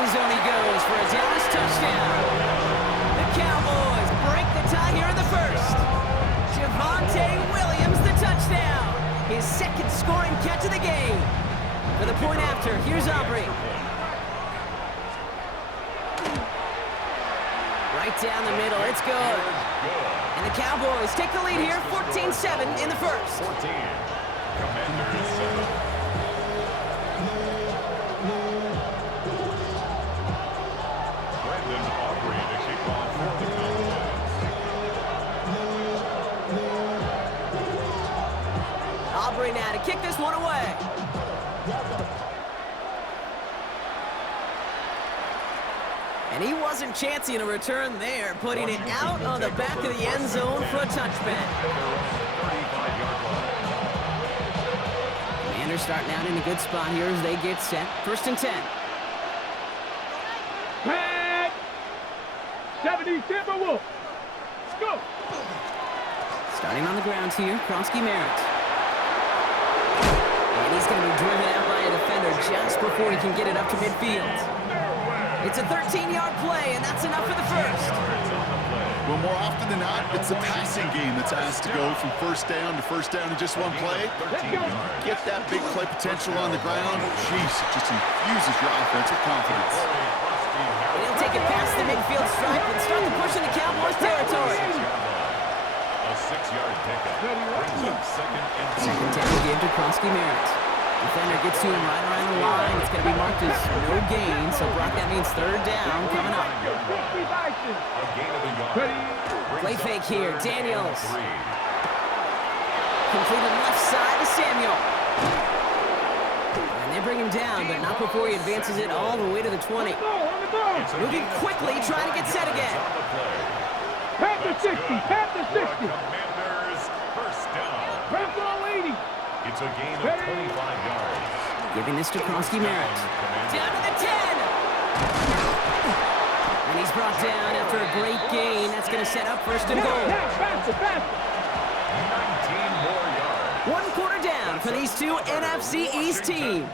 end zone he goes for a Dallas touchdown. The Cowboys break the tie here in the first. Javonte Williams, the touchdown. His second scoring catch of the game. For the point after, here's Aubrey. Right down the middle, it's good. And the Cowboys take the lead here, 14-7 in the first. 14. Commanders 7. Brandon Aubrey to kick off for the Cowboys. Aubrey now to kick this one away. And he wasn't chancing a return there, putting it out on the back of the end zone for a touchback. Commanders starting out in a good spot here as they get set. First and 10. Pat! 70 Timberwolves. Let's go! Starting on the ground here, Kronsky Merritt. And he's going to be driven out by a defender just before he can get it up to midfield. It's a 13-yard play, and that's enough for the first. Well, more often than not, it's the passing game that's asked to go from first down in just one play. Get that big play potential on the ground. Jeez, it just infuses your offensive confidence. And he'll take it past the midfield stripe and start the push into Cowboys territory. A 6-yard pickup brings up second and 2. Second down give to Kronsky Merritt. Defender gets to him right around the line. It's going to be marked as no gain, so Brock, that means third down coming up. A gain of a yard. Play fake here, Daniels. Completed left side to Samuel. And they bring him down, but not before he advances it all the way to the 20. Moving quickly, trying to get set again. Pat the 60, Pat the 60. Commanders first down. Pat all 80. It's a gain of 25 yards. Giving this to Kronsky Merritt. Down to the 10. And he's brought down after a great gain. That's going to set up first and goal. Faster, faster. 19 more yards. 1 quarter down for these two NFC East teams.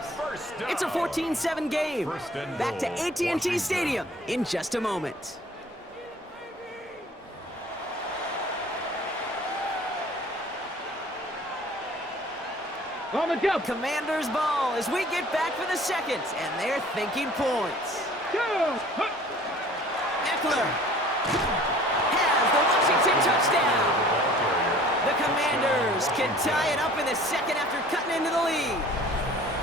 It's a 14-7 game. Back to AT&T Stadium in just a moment. On the jump. Commanders ball as we get back for the second, and they're thinking points. Eckler has the Washington touchdown. The Commanders can tie it up in the second after cutting into the lead.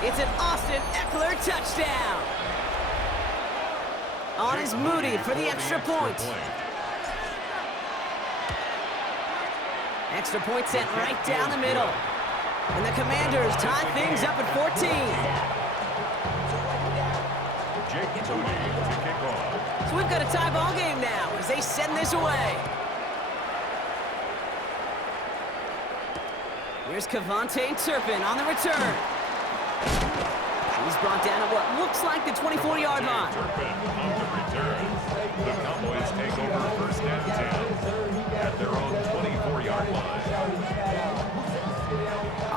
It's an Austin Eckler touchdown. On is Moody for the extra point. Extra point sent right down the middle. And the Commanders tie things up at 14. Jake Moody to kick off. So we've got a tie ball game now as they send this away. Here's Kevontae Turpin on the return. He's brought down at what looks like the 24-yard line. Turpin on the return. The Cowboys take over first and 10 at their own 24-yard line.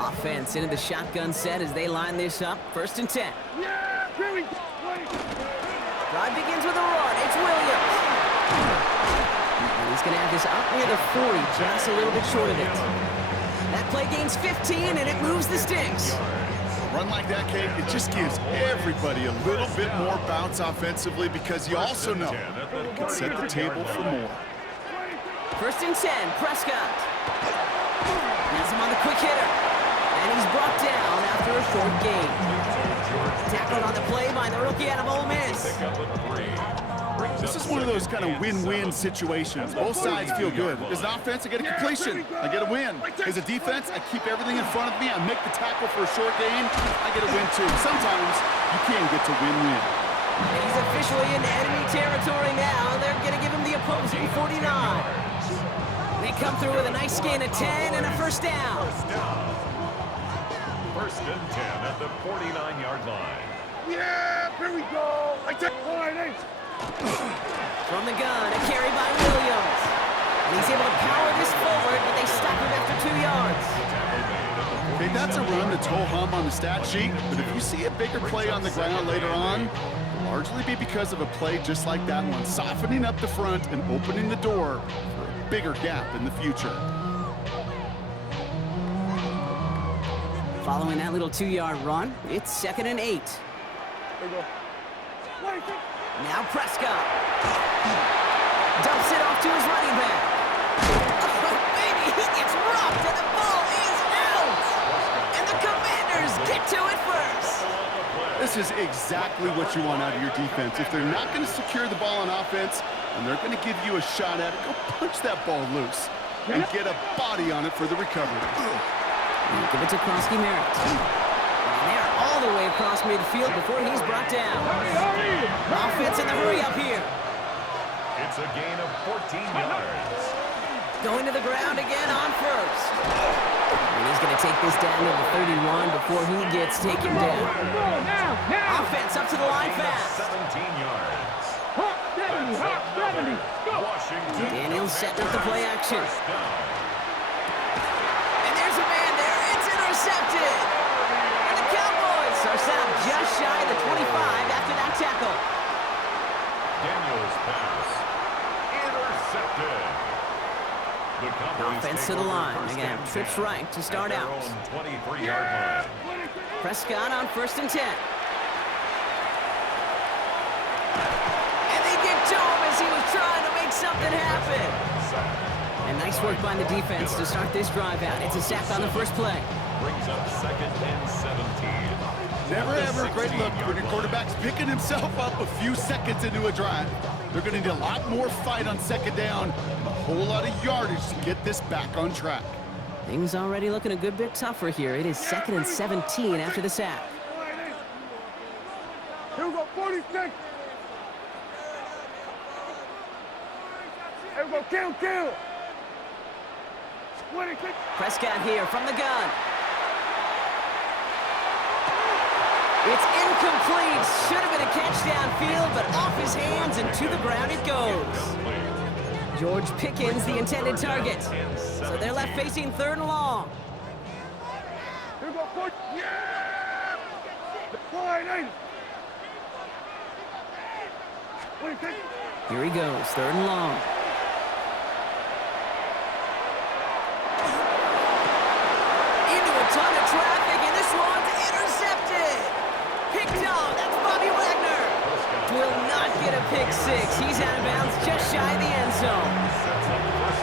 Offense into the shotgun set as they line this up. First and 10. Yeah, really. Drive begins with a run. It's Williams. And he's going to have this up near the 40, just a little bit short of it. That play gains 15, and it moves the sticks. A run like that, Kate, it just gives everybody a little bit more bounce offensively because you also know it can set the table for more. First and 10, Prescott. Has him on the quick hitter. And he's brought down after a short gain. Tackled on the play by the rookie out of Ole Miss. This is one of those kind of win-win situations. Both sides feel good. As an offense, I get a completion. I get a win. As a defense, I keep everything in front of me. I make the tackle for a short gain. I get a win, too. Sometimes you can get to win-win. And he's officially in enemy territory now. They're going to give him the opposing 49. They come through with a nice gain of 10 and a first down. First and 10 at the 49-yard line. Yeah, here we go. I take line 8. From the gun, a carry by Williams. And he's able to power this forward, but they stop him after 2 yards. Okay, that's a run that's ho-hum on the stat sheet, but if you see a bigger play on the ground later on, largely be because of a play just like that one, softening up the front and opening the door for a bigger gap in the future. Following that little 2-yard run, it's 2nd and 8. Now Prescott. Dumps it off to his running back. Oh, baby, he gets rocked and the ball is out. And the Commanders get to it first. This is exactly what you want out of your defense. If they're not going to secure the ball on offense and they're going to give you a shot at it, go punch that ball loose and get a body on it for the recovery. Give it to Krosky-Merritt. And they're all the way across midfield before he's brought down. Offense in the hurry up here. It's a gain of 14 yards. Going to the ground again on first. And he's going to take this down to the 31 before he gets taken down. Offense up to the line fast. 17 yards. Washington. Daniels setting up the play action. First down. And there's a man there. It's intercepted. And the Cowboys are set up just shy of the 25 after that tackle. Daniels pass. Intercepted. The Cowboys Offense to take the over line. first They're going to have and trips 10 right to start at their out. own 23-yard line. Prescott on 1st and 10. And they get to him as he was trying to make something happen. And nice work by the defense to start this drive out. It's a sack on the first play. Brings up 2nd and 17. Never ever a great look when your quarterback's picking himself up a few seconds into a drive. They're going to need a lot more fight on 2nd down and a whole lot of yardage to get this back on track. Things already looking a good bit tougher here. It is 2nd and 17 after the sack. Here we go, 46. Here we go, kill. 26. Prescott here from the gun. It's incomplete. Should have been a catch downfield, but off his hands and to the ground it goes. George Pickens, the intended target. So they're left facing 3rd and long. Here we go, 40. Yeah! 49. 26. Here he goes, 3rd and long. Into a ton of traffic, and this one's intercepted. Picked off, that's Bobby Wagner. Will not get a pick six. He's out of bounds just shy of the end zone.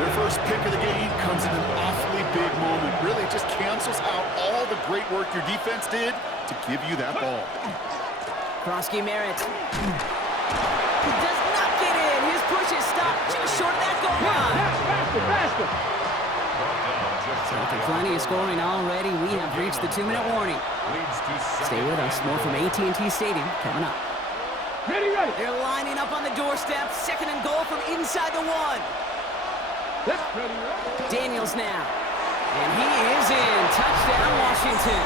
Their first pick of the game comes in an awfully big moment. Really just cancels out all the great work your defense did to give you that ball. Krosky-Merritt does not get in. His push is stopped just short of that goal line. Faster. After plenty of scoring already, we have reached the 2-minute warning. Stay with us. More from AT&T Stadium coming up. Ready. They're lining up on the doorstep. 2nd and goal from inside the 1. Ready. Daniels now. And he is in. Touchdown, Washington.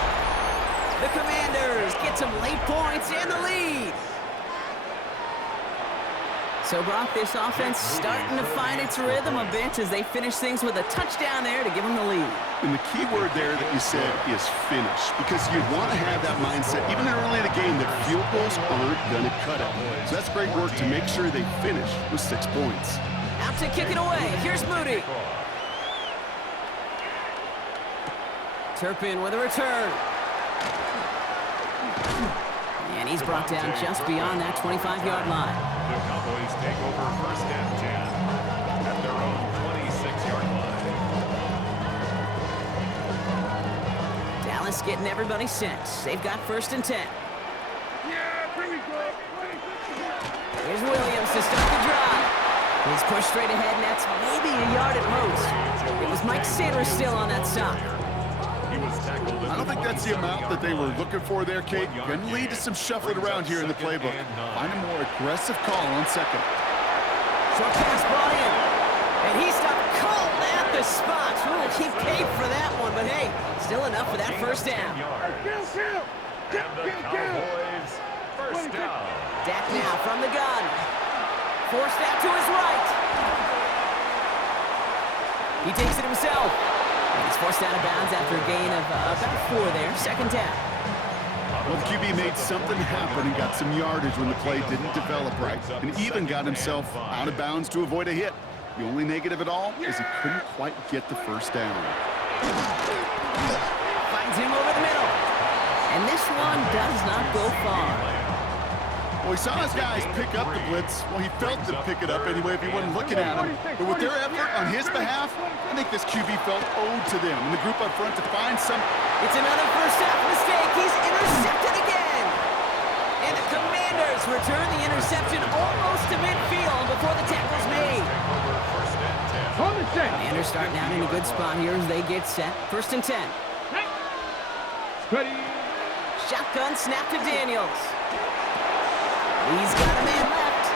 The Commanders get some late points and the lead. So, Brock, this offense starting to find its rhythm a bit as they finish things with a touchdown there to give them the lead. And the key word there that you said is finish, because you want to have that mindset, even early in the game, that field goals aren't going to cut it. So that's great work to make sure they finish with 6 points. Out to kick it away. Here's Moody. Turpin with a return. And he's brought down just beyond that 25-yard line. The Cowboys take over 1st and 10 at their own 26-yard line. Dallas getting everybody set. They've got 1st and 10. Yeah, here we go. Here's Williams to start the drive. He's pushed straight ahead, and that's maybe a yard at most. It was Mike Sanders still on that stop. I don't think that's the amount that they were looking for there, Kate. Going to lead to some shuffling around here in the playbook. Find a more aggressive call on 2nd. Short pass brought in. And he stopped cold at the spot. We'll keep Kate for that one, but hey, still enough for that 1st down. Kill. And the Cowboys 1st down. Dak now from the gun. Forced out to his right. He takes it himself. And he's forced out of bounds after a gain of about 4 there. 2nd down. On Well, the QB made something happen and got some yardage when the play didn't develop right, and even got himself out of bounds to avoid a hit. The only negative at all is he couldn't quite get the first down. Finds him over the middle. And this one does not go far. Well, he saw his guys pick up the blitz. Well, he felt to pick it up anyway if he wasn't looking at him. But with their effort on his behalf, I think this QB felt owed to them and the group up front to find some... It's another first half mistake. He's intercepted again. And the Commanders return the interception almost to midfield before the tackle's made. On the set. Commanders starting out in a good spot here as they get set. 1st and 10. Ready. Shotgun snap to Daniels. He's got a man left.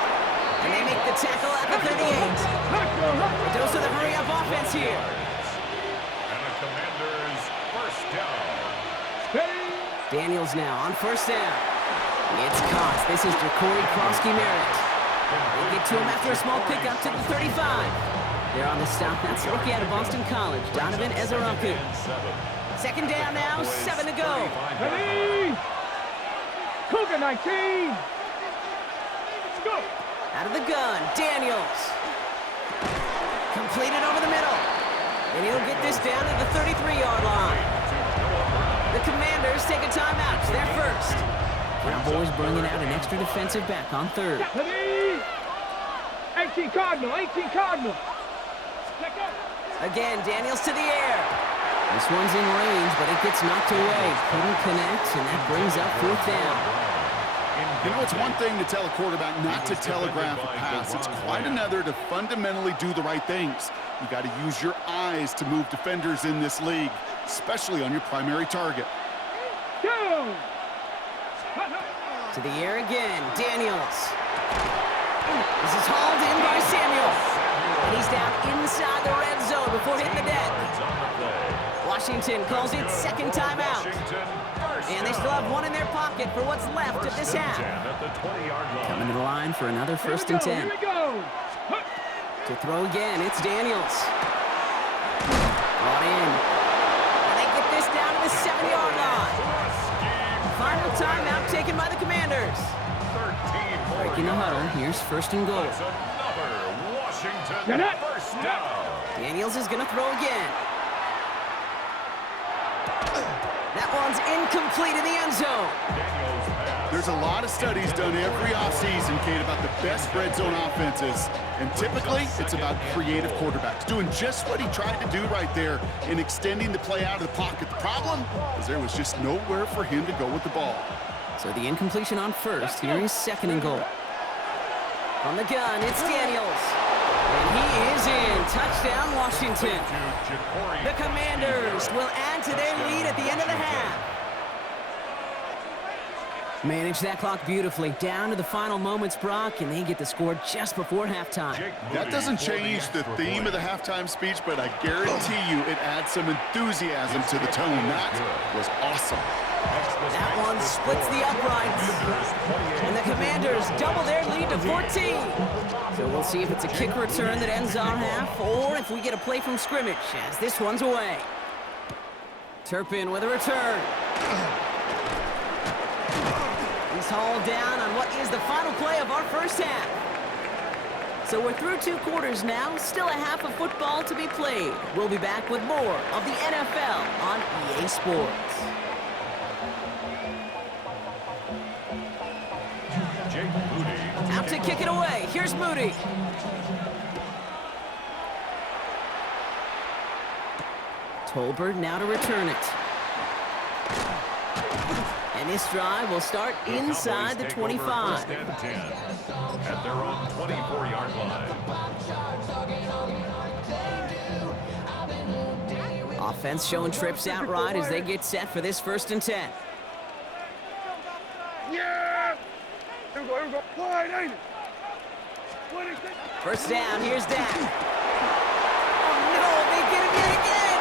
And they make the tackle at the 38. A dose of the hurry-up offense here. And the Commanders first down. Daniels now on 1st down. It's caught. This is Jacory Krosky-Merritt. They get to him after a small pickup to the 35. They're on the stop. That's the rookie out of Boston College, Donovan Ezeraku. 2nd down now, 7 to go. Ready. Cougar 19. Go. Out of the gun, Daniels. Completed over the middle. And he'll get this down at the 33-yard line. The Commanders take a timeout. They're first. Cowboys bringing out an extra defensive back on 3rd. Ready. 18 Cardinal. 18 Cardinal. Let go. Again, Daniels to the air. This one's in range, but it gets knocked away. Couldn't connect, and that brings up 4th down. You know, it's one thing to tell a quarterback not to telegraph a pass. It's quite another to fundamentally do the right things. You got to use your eyes to move defenders in this league, especially on your primary target. Go. To the air again, Daniels. This is hauled in by Samuel. And he's down inside the red zone before hitting the deck. Washington calls it 2nd timeout. And they still have one in their pocket for what's left of this half. Coming to the line for another 1st and 10. Here we go. To throw again, it's Daniels. Brought in. And they get this down to the 7-yard line. Final timeout taken by the Commanders. Breaking the huddle, here's 1st and goal. Washington first down. Daniels is going to throw again. That one's incomplete in the end zone. There's a lot of studies done every offseason, Kate, about the best red zone offenses. And typically, it's about creative quarterbacks doing just what he tried to do right there in extending the play out of the pocket. The problem is there was just nowhere for him to go with the ball. So the incompletion on 1st. Here is 2nd and goal. From the gun, it's Daniels. And he is in. Touchdown, Washington. The Commanders will add to their lead at the end of the half. Manage that clock beautifully. Down to the final moments, Brock, and they get the score just before halftime. That doesn't change the theme of the halftime speech, but I guarantee you it adds some enthusiasm to the tone. That was awesome. That one splits the uprights. And the Commanders double their lead to 14. So we'll see if it's a kick return that ends our half, or if we get a play from scrimmage, as this one's away. Turpin with a return. He's hauled down on what is the final play of our 1st half. So we're through 2 quarters now, still a half of football to be played. We'll be back with more of the NFL on EA Sports. Out to kick it away. Here's Moody. Tolbert now to return it. And this drive will start inside the 25. At their own 24-yard line. Offense showing trips out right as they get set for this 1st and 10. Yeah. Here we go. Here we go. Wide, ain't it? 1st down. Here's Dak. Oh no! They get him yet again.